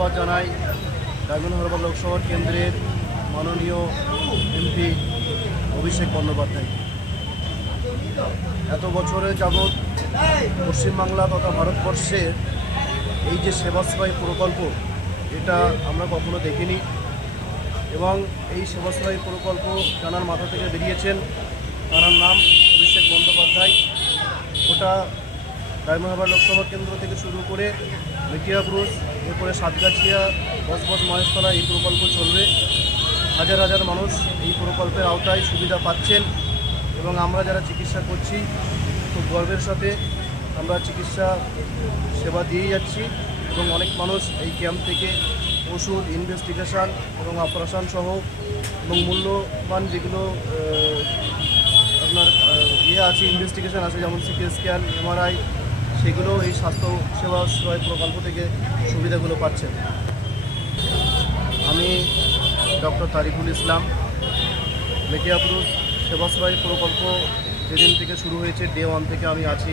ধন্যবাদ জানাই ডায়মন্ড হারবার লোকসভা কেন্দ্রের মাননীয় এমপি অভিষেক বন্দ্যোপাধ্যায়। এত বছরের যাবৎ পশ্চিমবাংলা তথা ভারতবর্ষের এই যে সেবাশ্রয় প্রকল্প, এটা আমরা কখনো দেখিনি এবং এই সেবাশ্রয় প্রকল্প জানার মাথা থেকে বেরিয়েছেন, তার নাম অভিষেক বন্দ্যোপাধ্যায়। ওটা ডায়মন্ড হারবার লোকসভা কেন্দ্র থেকে শুরু করে মেটিয়াব্রুজ, এরপরে সাতগাছিয়া, বজবজ, মহেশতলা এই প্রকল্প চলবে। হাজার হাজার মানুষ এই প্রকল্পের আওতায় সুবিধা পাচ্ছেন এবং আমরা যারা চিকিৎসা করছি খুব গর্বের সাথে আমরা চিকিৎসা সেবা দিয়েই যাচ্ছি এবং অনেক মানুষ এই ক্যাম্প থেকে ওষুধ, ইনভেস্টিগেশন এবং অপারেশন সহ এবং মূল্যবান যেগুলো আপনার আছে, ইনভেস্টিগেশন আছে, যেমন সিটি স্ক্যান, এমআরআই, সেগুলো এই স্বাস্থ্য সেবাশ্রয় প্রকল্প থেকে সুবিধাগুলো পাচ্ছেন। আমি ডক্টর তারিকুল ইসলাম। মেটিয়াপুর সেবাশ্রয় প্রকল্প যেদিন থেকে শুরু হয়েছে, ডে 1 থেকে আমি আছি।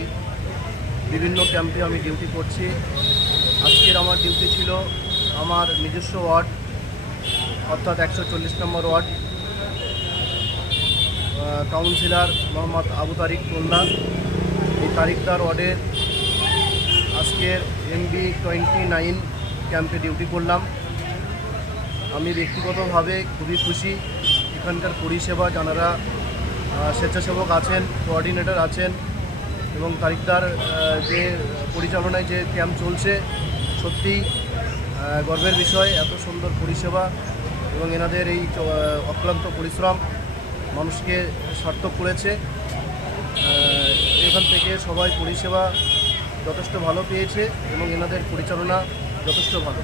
বিভিন্ন ক্যাম্পে আমি ডিউটি করছি। আজকের আমার ডিউটি ছিল আমার নিজস্ব ওয়ার্ড, অর্থাৎ 140 নম্বর ওয়ার্ড, কাউন্সিলর মোহাম্মদ আবু তারিক তোন্দা। এই তারিকদার ওয়ার্ডের আজকের MB29 ক্যাম্পে ডিউটি করলাম। আমি ব্যক্তিগতভাবে খুবই খুশি। এখানকার পরিষেবা, যারা স্বেচ্ছাসেবক আছেন, কোঅর্ডিনেটর আছেন এবং তারিকদার যে পরিচালনায় যে ক্যাম্প চলছে, সত্যিই গর্বের বিষয়। এত সুন্দর পরিষেবা এবং এনাদের এই অক্লান্ত পরিশ্রম মানুষকে সার্থক করেছে। এখান থেকে সবাই পরিষেবা যথেষ্ট ভালো পেয়েছে এবং এনাদের পরিচালনা যথেষ্ট ভালো।